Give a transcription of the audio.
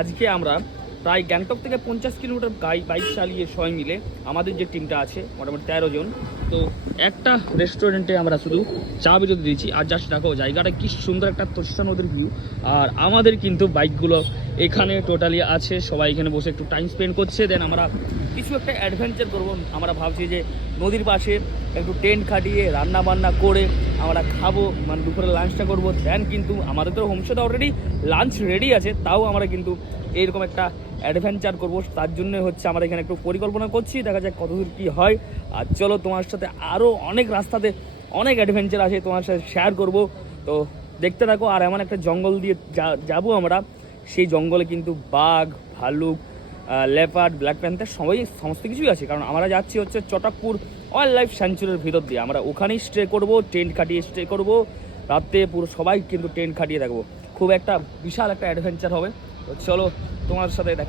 আজকে আমরা প্রায় গ্যাংটক থেকে 50 কিলোমিটার বাইক চালিয়ে সবাই মিলে আমাদের যে টিমটা আছে মোটামুটি 13 জন, তো একটা রেস্টুরেন্টে আমরা শুধু চা বিরতি দিয়েছি। আর জাস্ট দেখো জায়গাটা কি সুন্দর, একটা তোষা নদীর ভিউ। আর আমাদের কিন্তু বাইকগুলো এখানে টোটালি আছে, সবাই এখানে বসে একটু টাইম স্পেন্ড করছে। দেন আমরা কিছু একটা অ্যাডভেঞ্চার করব। আমরা ভাবছি যে নদীর পাশে একটু টেন্ট খাটিয়ে রান্না বান্না করে আমরা খাবো, মানে দুপুরে লাঞ্চটা করবো। দেন কিন্তু আমাদের তো হোমস্টেতে অলরেডি লাঞ্চ রেডি আছে, তাও আমরা কিন্তু এইরকম একটা অ্যাডভেঞ্চার করবো। তার জন্য হচ্ছে আমরা এখানে একটু পরিকল্পনা করছি, দেখা যাক কতদূর কী হয়। আর চলো তোমার সাথে আরও অনেক রাস্তাতে অনেক অ্যাডভেঞ্চার আছে, তোমার সাথে শেয়ার করব। তো দেখতে থাকো। আর এমন একটা জঙ্গল দিয়ে যাবো আমরা, সেই জঙ্গলে কিন্তু বাঘ, ভালুক, লেপার্ড, ব্ল্যাক প্যান্থার সমস্ত কিছুই আছে। কারণ আমরা যাচ্ছি হচ্ছে চটকপুর ওয়াইল্ড লাইফ স্যাঞ্চুরির ভিতর দিয়ে। আমরা ওখানেই স্টে করব, টেন্ট খাটিয়ে স্টে করব রাতে পুরো, সবাই কিন্তু টেন্ট খাটিয়ে থাকবো। খুব একটা বিশাল একটা অ্যাডভেঞ্চার হবে। তো চলো তোমার সাথে দেখা।